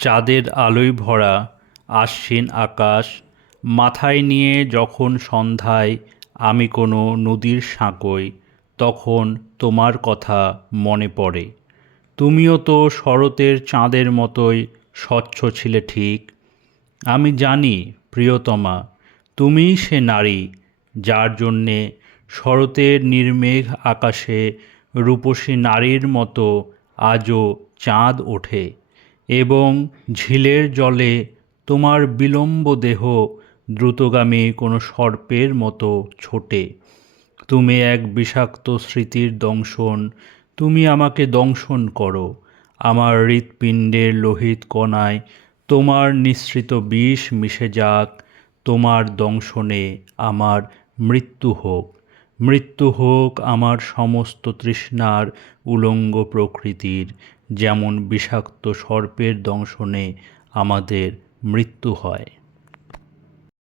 চাঁদের আলোয় ভরা আশ্বিন আকাশ মাথায় নিয়ে যখন সন্ধ্যায় আমি কোনো নদীর সাঁকোই, তখন তোমার কথা মনে পড়ে। তুমিও তো শরতের চাঁদের মতোই স্বচ্ছ ছিলে ঠিক। আমি জানি প্রিয়তমা, তুমিই সে নারী যার জন্যে শরতের নির্মেঘ আকাশে রূপসী নারীর মতো আজও চাঁদ ওঠে এবং ঝিলের জলে তোমার বিলম্ব দেহ দ্রুতগামী কোনো সর্পের মতো ছোটে। তুমি এক বিষাক্ত স্মৃতির দংশন, তুমি আমাকে দংশন করো। আমার হৃৎপিণ্ডের লোহিত কণায় তোমার নিঃসৃত বিষ মিশে যাক, তোমার দংশনে আমার মৃত্যু হোক। মৃত্যু হোক আমার সমস্ত তৃষ্ণার উলঙ্গ প্রকৃতির, যেমন বিষাক্ত সর্পের দংশনে আমাদের মৃত্যু হয়।